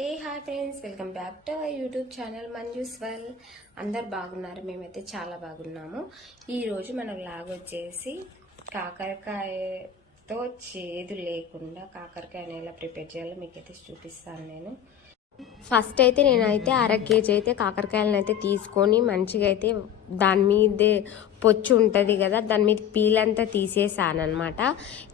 Hi friends, welcome back to our YouTube channel Manju's well. అందరు బాగున్నారు, మేమైతే చాలా బాగున్నాము. ఈరోజు మన వ్లాగ్ వచ్చేసి కాకరకాయతో చేదు లేకుండా కాకరకాయని ఎలా ప్రిపేర్ చేయాలో మీకైతే చూపిస్తాను నేను. ఫస్ట్ అయితే నేనైతే 1/2 కేజీ అయితే కాకరకాయలను అయితే తీసుకొని మంచిగా అయితే దాని మీదే పొచ్చు ఉంటుంది కదా, దాని మీద పీల్ అంతా తీసేసాను అనమాట.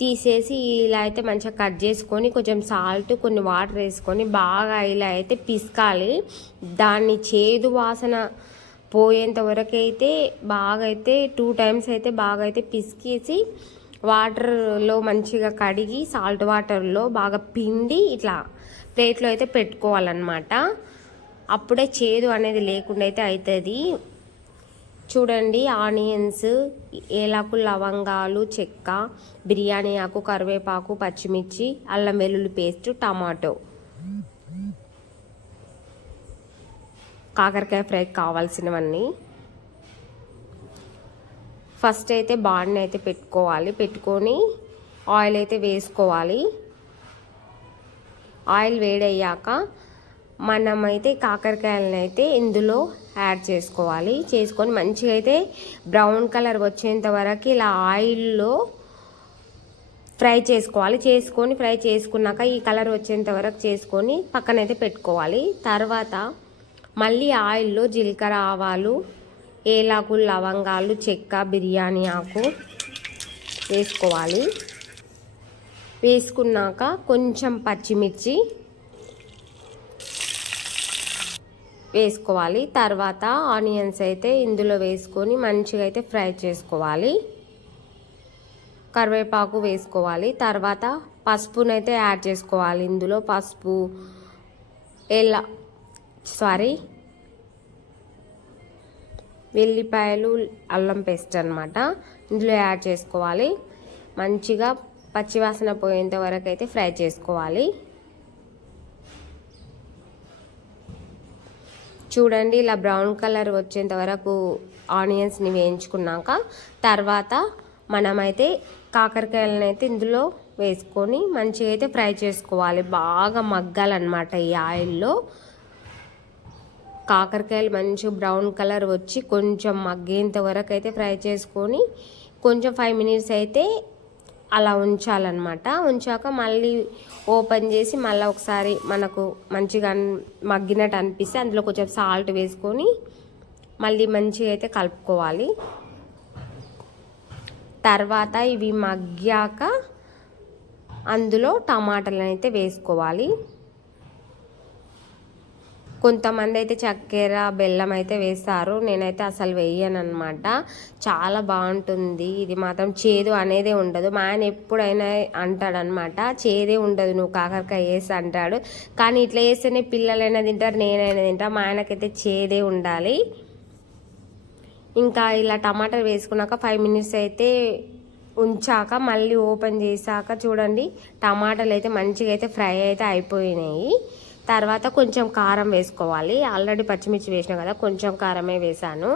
తీసేసి ఇలా అయితే మంచిగా కట్ చేసుకొని కొంచెం సాల్ట్ కొన్ని వాటర్ వేసుకొని బాగా ఇలా అయితే పిసకాలి. దాన్ని చేదు వాసన పోయేంత వరకు అయితే బాగా అయితే 2 times అయితే బాగా అయితే పిసికేసి వాటర్లో మంచిగా కడిగి సాల్ట్ వాటర్లో బాగా పిండి ఇట్లా ప్లేట్లో అయితే పెట్టుకోవాలన్నమాట. అప్పుడే చేదు అనేది లేకుండా అయితే అవుతుంది. చూడండి, ఆనియన్స్, ఏలాకు, లవంగాలు, చెక్క, బిర్యానీ ఆకు, కరివేపాకు, పచ్చిమిర్చి, అల్లం వెల్లుల్లి పేస్ట్, టమాటో, కాకరకాయ ఫ్రైకి కావాల్సినవన్నీ. ఫస్ట్ అయితే బాండ్ని అయితే పెట్టుకొని ఆయిల్ అయితే వేసుకోవాలి. ఆయిల్ వేడయ్యాక మనమైతే కాకరకాయలను అయితే ఇందులో యాడ్ చేసుకొని మంచిగా అయితే బ్రౌన్ కలర్ వచ్చేంత వరకు ఇలా ఆయిల్లో ఫ్రై చేసుకున్నాక ఈ కలర్ వచ్చేంత వరకు చేసుకొని పక్కనైతే పెట్టుకోవాలి. తర్వాత మళ్ళీ ఆయిల్లో జీలకర్ర, ఆవాలు, ఏలాకు, లవంగాలు, చెక్క, బిర్యానీ ఆకు వేసుకున్నాక కొంచెం పచ్చిమిర్చి వేసుకోవాలి. తర్వాత ఆనియన్స్ అయితే ఇందులో వేసుకొని మంచిగా అయితే ఫ్రై చేసుకోవాలి. కరివేపాకు వేసుకోవాలి. తర్వాత పసుపునైతే యాడ్ చేసుకోవాలి. ఇందులో పసుపు, వెల్లిపాయలు, అల్లం పేస్ట్ అన్నమాట ఇందులో యాడ్ చేసుకోవాలి. మంచిగా పచ్చివాసన పోయేంత వరకు అయితే ఫ్రై చేసుకోవాలి. చూడండి, ఇలా బ్రౌన్ కలర్ వచ్చేంత వరకు ఆనియన్స్ని వేయించుకున్నాక తర్వాత మనమైతే కాకరకాయలను అయితే ఇందులో వేసుకొని మంచిగా అయితే ఫ్రై చేసుకోవాలి. బాగా మగ్గాలన్నమాట ఈ ఆయిల్లో. కాకరకాయలు మంచిగా బ్రౌన్ కలర్ వచ్చి కొంచెం మగ్గేంత వరకు అయితే ఫ్రై చేసుకొని కొంచెం 5 minutes అయితే అలా ఉంచాలన్నమాట. ఉంచాక మళ్ళీ ఓపెన్ చేసి మళ్ళీ ఒకసారి మనకు మంచిగా మగ్గినట్టు అనిపిస్తే అందులో కొంచెం సాల్ట్ వేసుకొని మళ్ళీ మంచిగా అయితే కలుపుకోవాలి. తర్వాత ఇవి మగ్గాక అందులో టమాటాలను అయితే వేసుకోవాలి. కొంతమంది అయితే చక్కెర, బెల్లం అయితే వేస్తారు. నేనైతే అసలు వేయను అనమాట. చాలా బాగుంటుంది. ఇది మాత్రం చేదు అనేదే ఉండదు. మా ఆయన ఎప్పుడైనా అంటాడనమాట, చేదే ఉండదు నువ్వు కాకరకాయ వేసి అంటాడు. కానీ ఇట్లా వేస్తేనే పిల్లలైనా తింటారు, నేనైనా తింటా. మా ఆయనకైతే చేదే ఉండాలి. ఇంకా ఇలా టమాటాలు వేసుకున్నాక 5 minutes అయితే ఉంచాక మళ్ళీ ఓపెన్ చేశాక చూడండి, టమాటాలు అయితే మంచిగా అయితే ఫ్రై అయితే అయిపోయినాయి. తర్వాత కొంచెం కారం వేసుకోవాలి. ఆల్రెడీ పచ్చిమిర్చి వేసినా కదా, కొంచెం కారమే వేసాను.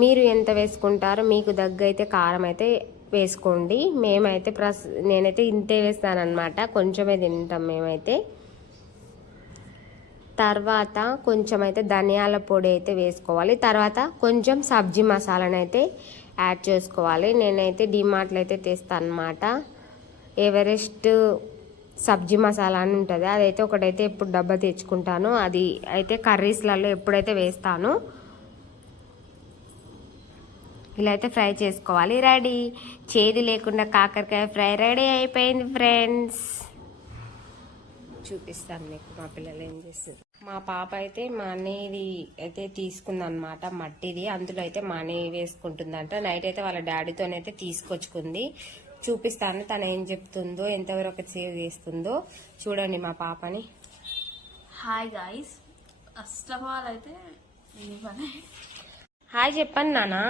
మీరు ఎంత వేసుకుంటారో మీకు అయితే కారం అయితే వేసుకోండి. నేనైతే ఇంతే వేస్తానన్నమాట, కొంచెమే తింటాం మేమైతే. తర్వాత కొంచెం అయితే ధనియాల పొడి అయితే వేసుకోవాలి. తర్వాత కొంచెం సబ్జీ మసాలాను అయితే యాడ్ చేసుకోవాలి. నేనైతే డిమార్ట్లో అయితే తెస్తాను అన్నమాట. ఎవరెస్ట్ సబ్జీ మసాలా అని ఉంటుంది, అదైతే ఒకటైతే ఎప్పుడు డబ్బా తెచ్చుకుంటాను. అది అయితే కర్రీస్లలో ఎప్పుడైతే వేస్తాను. ఇలా అయితే ఫ్రై చేసుకోవాలి. రెడీ, చేదు లేకుండా కాకరకాయ ఫ్రై రెడీ అయిపోయింది ఫ్రెండ్స్. చూపిస్తాను మీకు మా పిల్లలు ఏం చేస్తారు. మా పాప అయితే మనీ అయితే తీసుకుందనమాట, మట్టిది. అందులో అయితే మనీ వేసుకుంటుందంట. నైట్ అయితే వాళ్ళ డాడీతోనైతే తీసుకొచ్చుకుంది. చూపిస్తాను తను ఏం చెప్తుందో, ఎంతవరకు సేవ్ చేస్తుందో. చూడండి మా పాపని. Hi guys, first of all అయితే హాయ్ చెప్పండి నానా.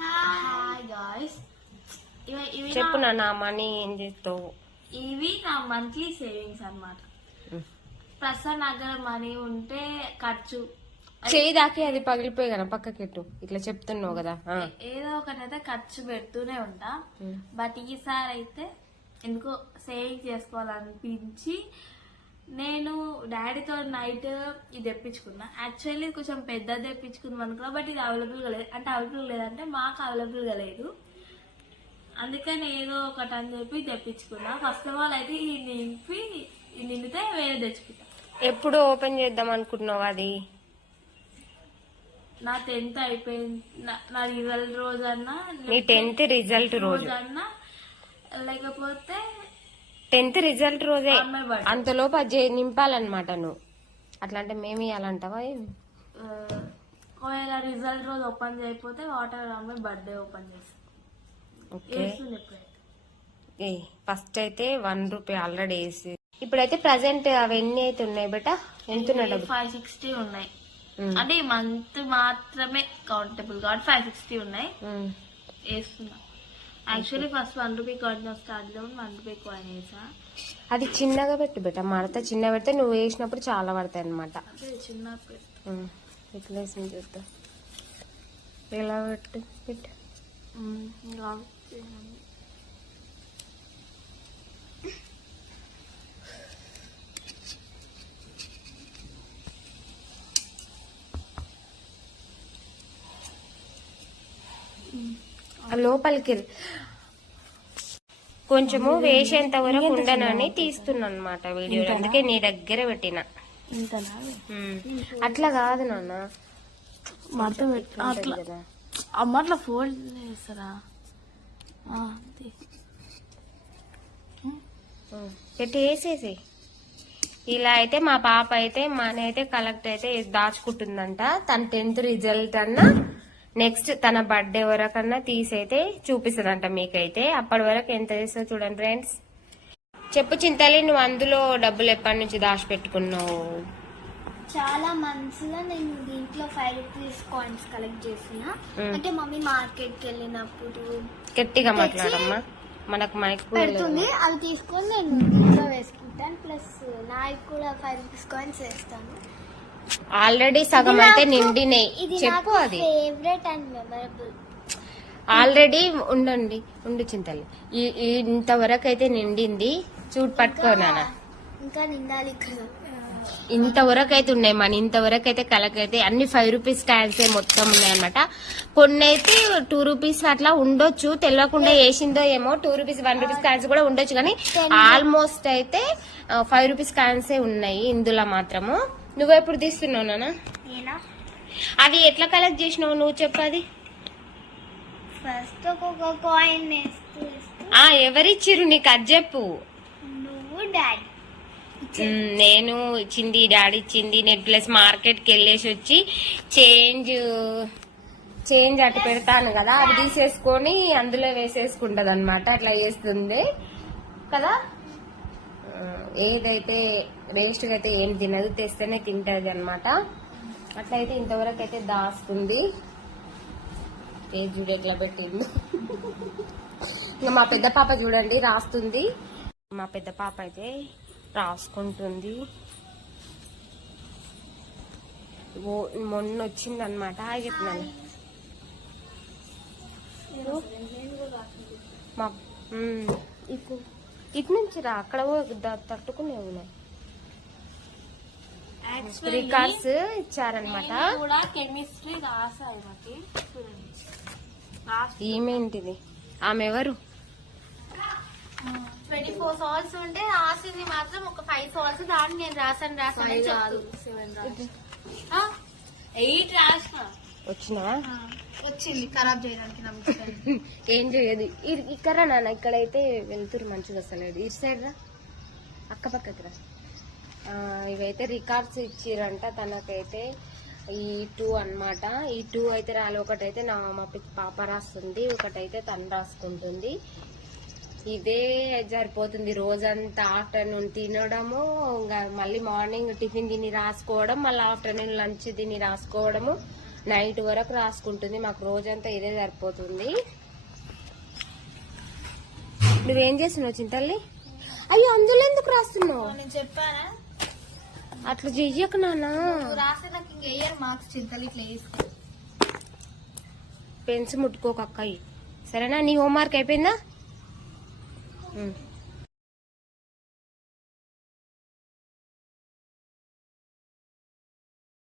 హాయ్ గాయ్స్, చెప్పు నాన్న, మనీ ఏం చేస్తావు? ఇవి నా మంత్లీ సేవింగ్స్ అన్నమాట. ప్రస్తుతం నా దగ్గర మనీ ఉంటే ఖర్చు చేయి దాకి అది పగిలిపోయి కదా, పక్కకెట్టు. ఇట్లా చెప్తున్నావు కదా, ఏదో ఒకటైతే ఖర్చు పెడుతూనే ఉంటా. బట్ ఈసారి అయితే ఎందుకో సేవింగ్ చేసుకోవాలనిపించి నేను డాడీతో నైట్ ఇది తెప్పించుకున్నా. యాక్చువల్లీ కొంచెం పెద్దది తెప్పించుకుందాం అనుకున్నా, బట్ ఇది అవైలబుల్గా లేదు. అంటే అవైలబుల్ లేదంటే మాకు అవైలబుల్గా లేదు, అందుకని ఏదో ఒకటి అని చెప్పి తెప్పించుకున్నా. ఫస్ట్ ఆఫ్ ఆల్ అయితే ఈ నింపి నిండితే వేరే తెచ్చుకుంటా. ఎప్పుడు ఓపెన్ చేద్దాం అనుకుంటున్నావు అది? నా 10th అయిపోయింది, నా రిజల్ట్ రోజన్నా, నీ 10th రిజల్ట్ రోజు అన్నా, లేకపోతే 10th రిజల్ట్ రోజే. అమ్మాయి బర్త్డే. అంతలోపు అది నింపాలన్నమాట నువ్వు. అట్లా అంటే మేము ఇవ్వాలంటావా? ఒకవేళ రిజల్ట్ రోజు ఓపెన్ చేయకపోతే వాటర్ అమ్మాయి బర్త్డే ఓపెన్ చేస్తాం. ఓకే. ఫస్ట్ అయితే 1 రూపీ ఆల్రెడీ వేసి, ఇప్పుడైతే ప్రజెంట్ అవన్నీ అయితే ఉన్నాయి బేట. ఎంత ఉన్నాయి డబ్బులు? 560 ఉన్నాయి. అంటే ఈ మంత్ మాత్రమే కౌంటబుల్ కాబట్టి 560 ఉన్నాయి వేస్తున్నా. Actually first 1 rupee coin start లో 1 రూపీ కాయిన్ వేసా. అది చిన్నగా పెట్టు బేట, మడత చిన్న పెడితే నువ్వు వేసినప్పుడు చాలా పడతాయి అనమాట. అదే చిన్న ఇట్లా వేసి చూద్దాం. ఎలా పెట్టు పెట్టు. లోపలికి కొంచెము వేసేంత వరకు ఉండనని తీస్తున్నా అనమాట వీడియో, అందుకే నీ దగ్గర పెట్టిన. అట్లా కాదు నాన్న, అట్లా అమ్మట్లా ఫోల్డ్ చేస్తారా? పెట్టి వేసేసి. ఇలా అయితే మా పాప అయితే మనైతే కలెక్ట్ అయితే దాచుకుంటుందంట. తన 10th రిజల్ట్ అన్నా నెక్స్ట్ తన బర్త్డే వరకన్నా తీసైతే చూపిస్తుందంట మీకైతే. అప్పటి వరకు ఎంత చేస్తుందో చూడండి ఫ్రెండ్స్. చెప్పు చింతలి, నువ్వు అందులో డబ్బులు ఎప్పటి నుంచి దాచిపెట్టుకున్నావు? చాలా మంత్స్గా నేను దీంట్లో 5 రూపీస్ కాయిన్స్ కలెక్ట్ చేసిన. అంటే మమ్మీ మార్కెట్కి వెళ్ళినప్పుడు గట్టిగా మాట్లాడమ్మా, మనకు మైక్ పెడుతుంది, అవి తీసుకొని నేను దీంట్లో వేసుకుంటాను. ప్లస్ నాకు కూడా 5 రూపీస్ కాయిన్స్ వేస్తాను. ఆల్రెడీ సగం అయితే నిండినాయి. ఇది చెప్పు. నాకు అది ఫేవరెట్ అండ్ మెమరబుల్. ఆల్రెడీ ఉండు చింతలి, ఇంతవరకు అయితే నిండింది. చూడు పట్టుకోనా, ఇంకా నిండాలి కదా. ఇంతవరకు అయితే ఉన్నాయి మన, ఇంతవరకు అయితే కలెక్ట్ అయితే అన్ని 5 రూపీస్ కాయిన్స్ మొత్తం ఉన్నాయి అనమాట. కొన్ని అయితే 2 రూపీస్ అట్లా ఉండొచ్చు, తెలియకుండా వేసిందో ఏమో. 2 రూపీస్ 1 రూపీస్ కాయిన్స్ కూడా ఉండొచ్చు, కానీ ఆల్మోస్ట్ అయితే 5 రూపీస్ కాయిన్స్ ఉన్నాయి ఇందులో మాత్రము. నువ్వు ఎప్పుడు తీస్తున్నావు నాన్న? అది ఎట్లా కలెక్ట్ చేసినావు నువ్వు చెప్పు. అది ఫస్ట్ ఒక్కొక్క కాయిన్ ఎవరిచ్చిరు నీకు అది చెప్పు. నువ్వు డాడీ. నేను ఇచ్చింది, డాడీ ఇచ్చింది. నేను ప్లస్ మార్కెట్కి వెళ్ళేసి వచ్చి చేంజ్ అటు పెడతాను కదా, అది తీసేసుకొని అందులో వేసేసుకుంటది అనమాట. అట్లా చేస్తుంది కదా. ఏదైతే వేస్ట్ గా అయితే ఏం తినదు, తెస్తేనే తింటది అనమాట. అట్లయితే ఇంతవరకు అయితే దాస్తుంది. చూడు ఎట్లా పెట్టింది. ఇంకా మా పెద్ద పాప చూడండి రాస్తుంది. మా పెద్ద పాప అయితే రాసుకుంటుంది. మొన్న వచ్చింది అనమాట. చెప్పినాను ఇటు నుంచి రా, అక్కడ తట్టుకునే ఉన్నాయి. రికార్డ్స్ ఇచ్చారనమాట. కెమిస్ట్రీ రాసాయి మాకి. ఏమేంటిది? ఆమె ఎవరు? 24 సాల్స్ ఉంటే రాసింది మాత్రం ఒక 5 సాల్స్. దాన్ని నేను రాసాను 8 రాసిన. వచ్చినావా? వచ్చింది ఖరాబ్ చేయడానికి. ఏం చేయదు. ఇక్కడ నాన్న, ఇక్కడైతే వెళ్తురు మంచిగా వస్తలేదు. ఇటు సైడ్ రా, అక్క పక్కకి రా. ఇవైతే రికార్డ్స్ ఇచ్చిరంట తనకైతే. ఈ 2 అన్నమాట. ఈ 2 అయితే రాలి. ఒకటైతే మా పాప రాస్తుంది, ఒకటైతే తను రాసుకుంటుంది. ఇదే సరిపోతుంది రోజంతా. ఆఫ్టర్నూన్ తినడము, ఇంకా మళ్ళీ మార్నింగ్ టిఫిన్ తిని రాసుకోవడం, మళ్ళీ ఆఫ్టర్నూన్ లంచ్ తిని రాసుకోవడము, నైట్ వరకు రాసుకుంటుంది. మాకు రోజంతా ఇదే సరిపోతుంది. నువ్వేం చేస్తున్నావు చింతల్లి? అయ్యో అందులో ఎందుకు రాస్తున్నావు? నేను చెప్పానా అట్లా చెయ్యకు నాన్న. రాసే నాకు ఇంక ఎయ్యర్ మార్క్స్. చింతలు ఇట్లా వేసుకో. పెన్స్ ముట్టుకోక అక్కయ్యి, సరేనా? నీ హోంవర్క్ అయిపోయిందా?